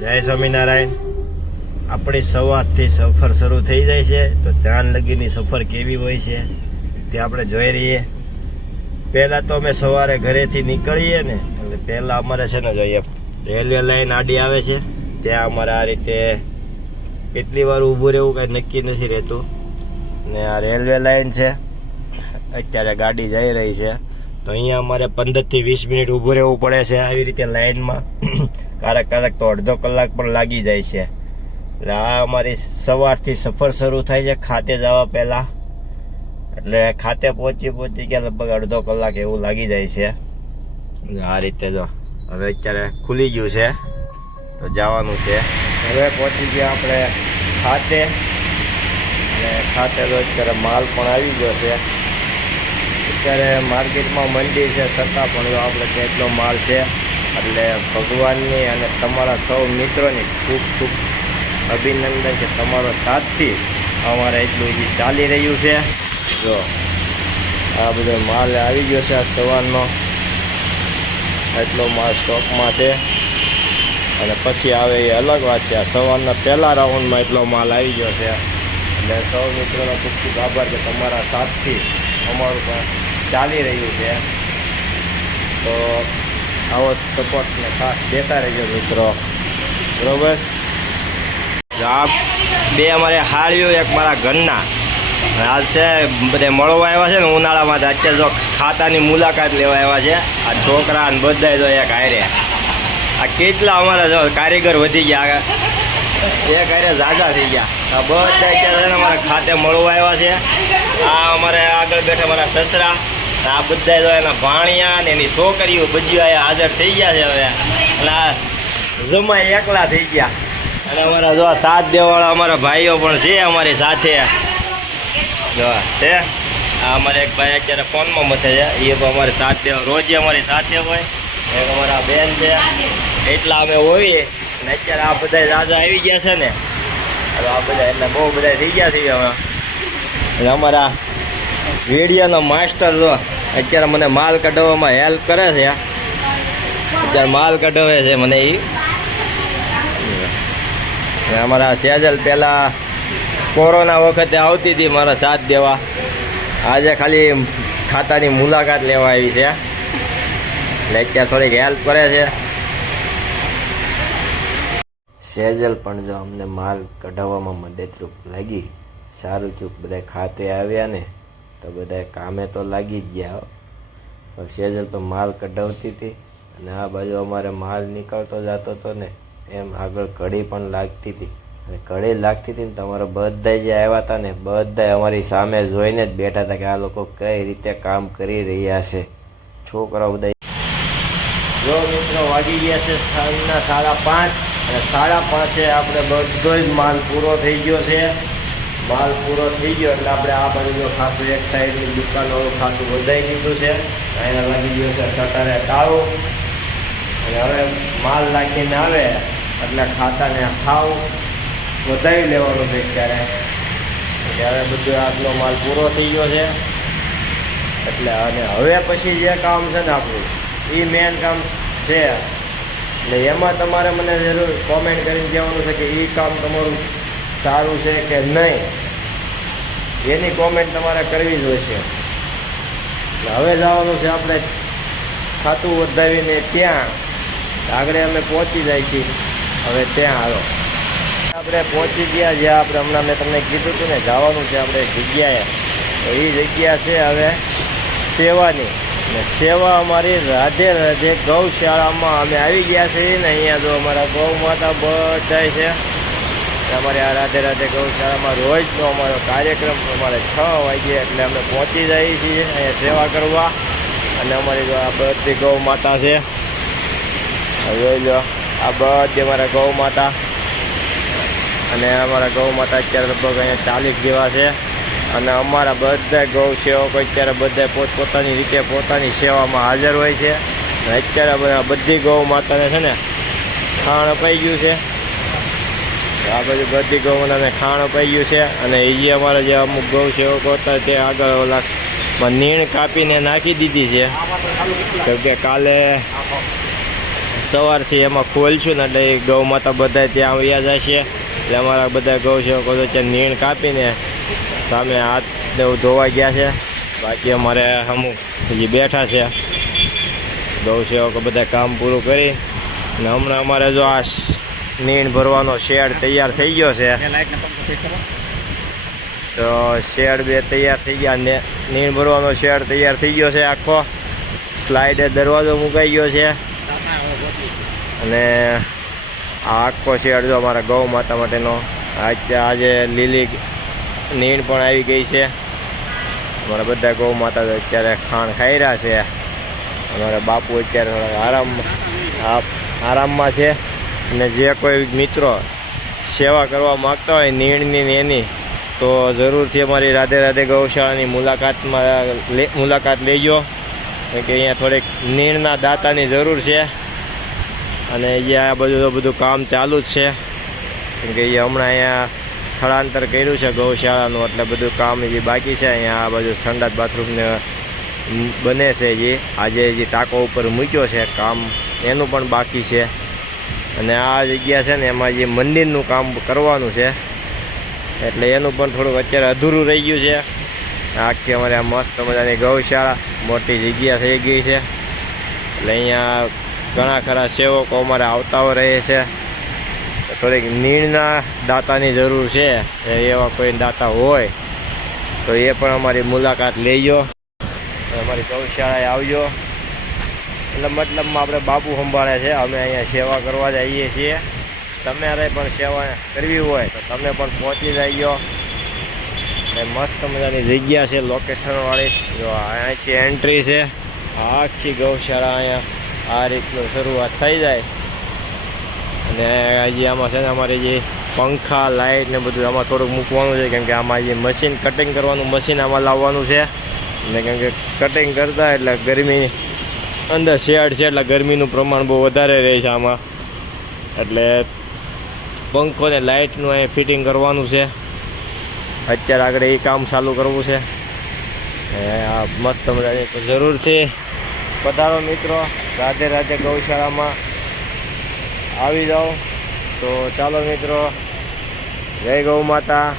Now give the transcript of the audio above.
જય સ્વામિનારાયણ. આપણી સવારથી સફર શરૂ થઈ જાય છે, તો ચાંદ લગીની સફર કેવી હોય છે તે આપણે જોઈ રહીએ. પહેલાં તો અમે સવારે ઘરેથી નીકળીએ ને, એટલે પહેલાં અમારે છે ને જોઈએ રેલવે લાઈન આડી આવે છે, ત્યાં અમારે આ રીતે કેટલી વાર ઊભું રહેવું કાંઈ નક્કી નથી રહેતું. ને આ રેલવે લાઈન છે, અત્યારે ગાડી જઈ રહી છે. તો અહીંયા અમારે પંદરથી વીસ મિનિટ ઊભું રહેવું પડે છે. આવી રીતે લાઇનમાં ક્યારેક ક્યારેક તો અડધો કલાક પણ લાગી જાય છે. એટલે આ અમારી સવારથી સફર શરૂ થાય છે ખાતે જવા પહેલાં. એટલે ખાતે પહોંચી પહોંચી ગયા લગભગ અડધો કલાક એવું લાગી જાય છે. આ રીતે જો હવે અત્યારે ખુલી ગયું છે. તો જવાનું છે. હવે પહોંચી ગયા આપણે ખાતે. અને ખાતે તો અત્યારે માલ પણ આવી ગયો છે. અત્યારે માર્કેટમાં મંડી છે, છતાં પણ જો આપણે કેટલો માલ છે, એટલે ભગવાનની અને તમારા સૌ મિત્રોની ખૂબ ખૂબ અભિનંદન કે તમારો સાથથી અમારે એટલું ચાલી રહ્યું છે. જો આ બધો માલ આવી ગયો છે આ સવારનો. એટલો માલ સ્ટોકમાં છે. અને પછી આવે એ અલગ વાત છે, આ સવારના પહેલા રાઉન્ડમાં એટલો માલ આવી ગયો છે. એટલે સૌ મિત્રોનો ખૂબ ખૂબ આભાર કે તમારા સાથથી અમારું પણ ચાલી રહ્યું છે. તો આવો સપોર્ટ ને સાથ દેતા રહેજો મિત્રો. બરોબર? આ બે અમારે હાળીઓ, એક મારા ઘરના. હાલ છે, બધે મળવા આવ્યા છે ને ઉનાળામાં અત્યારે જો ખાતાની મુલાકાત લેવા આવ્યા છે. આ છોકરા ને બધા જો એક હારે. આ કેટલા અમારા જો કારીગર વધી ગયા એક હારે ઝાઝા થઈ ગયા. બધા અત્યારે અમારા ખાતે મળવા આવ્યા છે. આ અમારે આગળ બેઠા મારા સસરા. આ બધા જો એના ભાણિયા ને એની છોકરીઓ બધી અહીંયા હાજર થઈ ગયા છે હવે. અને આ એકલા થઈ ગયા. અને અમારા જો સાથ દેવાળા અમારા ભાઈઓ પણ છે અમારી સાથે. જો છે. આ અમારે એક ભાઈ અત્યારે ફોનમાં મથે છે. એ પણ અમારી દેવા રોજે અમારી સાથે હોય. એક અમારા બેન છે. એટલા અમે હોઈએ. અને અત્યારે આ બધા રાજા આવી ગયા છે ને. હવે આ બધા એટલે બહુ બધા થઈ ગયા છે હવે. એટલે અમારા વેડિયાનો માસ્ટર જો, અત્યારે મને માલ કઢાવવામાં હેલ્પ કરે છે. અત્યારે માલ કઢાવે છે મને એ અમારા સેજલ પહેલાં કોરોના વખતે આવતી હતી મારા સાથ દેવા. આજે ખાલી ખાતાની મુલાકાત લેવા આવી છે. એટલે અત્યારે થોડીક હેલ્પ કરે છે. સેજલ પણ જો અમને માલ કઢાવવામાં મદદરૂપ લાગી, સારું ચૂક બધા ખાતે આવ્યા ને, તો બધા કામે તો લાગી જ ગયા. પણ સેજલ તો માલ કઢાવતી હતી અને આ બાજુ અમારે માલ નીકળતો જતો હતો ને, એમ આગળ કઢી પણ લાગતી હતી. અને કઢી લાગતી હતી ને તમારા બધા જે આવ્યા હતા ને બધા અમારી સામે જોઈને જ બેઠા હતા કે આ લોકો કઈ રીતે કામ કરી રહ્યા છે. છોકરાઓ બધા જો મિત્રો વાગી ગયા છે સાંજના સાડા પાંચ. અને સાડા પાંચે આપણે બધો જ માલ પૂરો થઈ ગયો છે. માલ પૂરો થઈ ગયો એટલે આપણે આ બાજુ ખાતું, એક સાઈડની દુકાનવાળું ખાતું વધારી દીધું છે. અહીંયા લાગી ગયું છે સટારે તાળું અને હવે માલ લાગીને આવે, એટલે ખાતાને ખાવ વધારી લેવાનું છે ત્યારે ત્યારે બધો આટલો માલ પૂરો થઈ ગયો છે. એટલે અને હવે પછી જે કામ છે ને આપણું એ મેન કામ છે એટલે એમાં તમારે મને જરૂર કોમેન્ટ કરીને કહેવાનું છે કે એ કામ તમારું સારું છે કે નહીં? એની કોમેન્ટ તમારે કરવી જ હોય એટલે હવે જવાનું છે આપણે ખાતું વધાવીને ત્યાં. આગળ અમે પહોંચી જાય છીએ. હવે ત્યાં આવો આપણે પહોંચી ગયા જ્યાં આપણે હમણાં મેં તમને કીધું હતું ને, જવાનું છે આપણે જગ્યાએ. તો એ જગ્યા છે હવે સેવાની. અને સેવા અમારી રાધે રાધે ગૌશાળામાં અમે આવી ગયા છીએ ને અહીંયા જો અમારા ગૌ માતા બધાય છે. અમારે આ રાધે રાધે ગૌશાળામાં રોજનો અમારો કાર્યક્રમ અમારે છ વાગ્યે એટલે અમે પહોંચી જઈએ છીએ અહીંયા સેવા કરવા. અને અમારી જો આ બધી ગૌ માતા છે. જોઈ લો, આ બધી અમારા ગૌ માતા. અને અમારા ગૌ માતા અત્યારે લગભગ અહીંયા ચાલીસ જેવા છે. અને અમારા બધા ગૌ સેવકો અત્યારે બધા પોતપોતાની રીતે પોતાની સેવામાં હાજર હોય છે. અને અત્યારે બધા ગૌ માતાને છે ને ખાણ અપાઈ ગયું છે. આ બધું બધી ગૌ માતાને ખાણ અપાઈ ગયું છે. અને એ જે અમારા જે અમુક ગૌ સેવકો હતા તે આગળ ઓલા નીણ કાપીને નાખી દીધી છે. કેમ કે કાલે સવારથી એમાં ખોલશું ને એટલે એ ગૌ માતા બધા ત્યાં આવ્યા જાય છે. એટલે અમારા બધા ગૌ સેવકો ત્યાં નીણ કાપીને સામે હાથ એવું ધોવા ગયા છે. બાકી અમારે અમુક હજી બેઠા છે. ગૌ સેવકો બધા કામ પૂરું કરી અને હમણાં અમારે જો આ નીણ ભરવાનો શેડ તૈયાર થઈ ગયો છે. તો શેડ બે તૈયાર થઈ ગયા ને નીણ ભરવાનો શેડ તૈયાર થઈ ગયો છે આખો. સ્લાઇડે દરવાજો મુકાઈ ગયો છે. અને આ આખો શેડ જો અમારા ગૌ માતા માટેનો. આજે આજે લીલી નીણ પણ આવી ગઈ છે. અમારા બધા ગૌ માતા અત્યારે ખાણ ખાઈ રહ્યા છે. અમારા બાપુ અત્યારે થોડા આરામ આરામમાં છે. અને જે કોઈ મિત્રો સેવા કરવા માગતા હોય નીણની ને એની, તો જરૂરથી અમારી રાધે રાધે ગૌશાળાની મુલાકાતમાં મુલાકાત લેજો. કે અહીંયા થોડીક નીણના દાતાની જરૂર છે. અને અહીંયા આ બધું બધું કામ ચાલુ જ છે. કેમ કે અહીંયા હમણાં અહીંયા સ્થળાંતર કર્યું છે ગૌશાળાનું, એટલે બધું કામ જે બાકી છે. અહીંયા આ બાજુ ઠંડા બાથરૂમને બને છે જે આજે જે ટાંકો ઉપર મૂક્યો છે કામ, એનું પણ બાકી છે. અને આ જગ્યા છે ને એમાં જે મંદિરનું કામ કરવાનું છે. એટલે એનું પણ થોડુંક અત્યારે અધૂરું રહી ગયું છે. આખી અમારે આ મસ્ત મજાની ગૌશાળા, મોટી જગ્યા થઈ ગઈ છે. એટલે અહીંયા ઘણા ખરા સેવકો અમારે આવતાઓ રહે છે. થોડીક નીણના દાતાની જરૂર છે એવા કોઈ દાતા હોય, તો એ પણ અમારી મુલાકાત લેજો. અમારી ગૌશાળાએ આવજો. એટલે મતલબમાં આપણે બાપુ સંભાળે છે, અમે અહીંયા સેવા કરવા જઈએ છીએ. તમારે પણ સેવા કરવી હોય, તો તમે પણ પહોંચી જઈજો મસ્ત મજાની જગ્યા છે લોકેશનવાળી જો અહીંયાથી એન્ટ્રી છે આખી ગૌશાળા અહીંયા આ રીતનું શરૂઆત થઈ જાય. અને હજી આમાં છે ને અમારે જે પંખા લાઇટ ને બધું આમાં થોડુંક મૂકવાનું છે, કેમ કે આમાં જે મશીન કટિંગ કરવાનું મશીન આમાં લાવવાનું છે. ને કેમ કે કટિંગ કરતા એટલે ગરમી અંદર શેડ છે, એટલે ગરમીનું પ્રમાણ બહુ વધારે રહે છે આમાં. એટલે પંખો ને લાઇટનું અહીં ફિટિંગ કરવાનું છે. અત્યારે આગળ એ કામ ચાલુ કરવું છે. આ મસ્ત મજાની જરૂરથી. પધારો મિત્રો રાધે રાધે ગૌશાળામાં આવી જાઓ. તો ચાલો મિત્રો જય ગૌ માતા.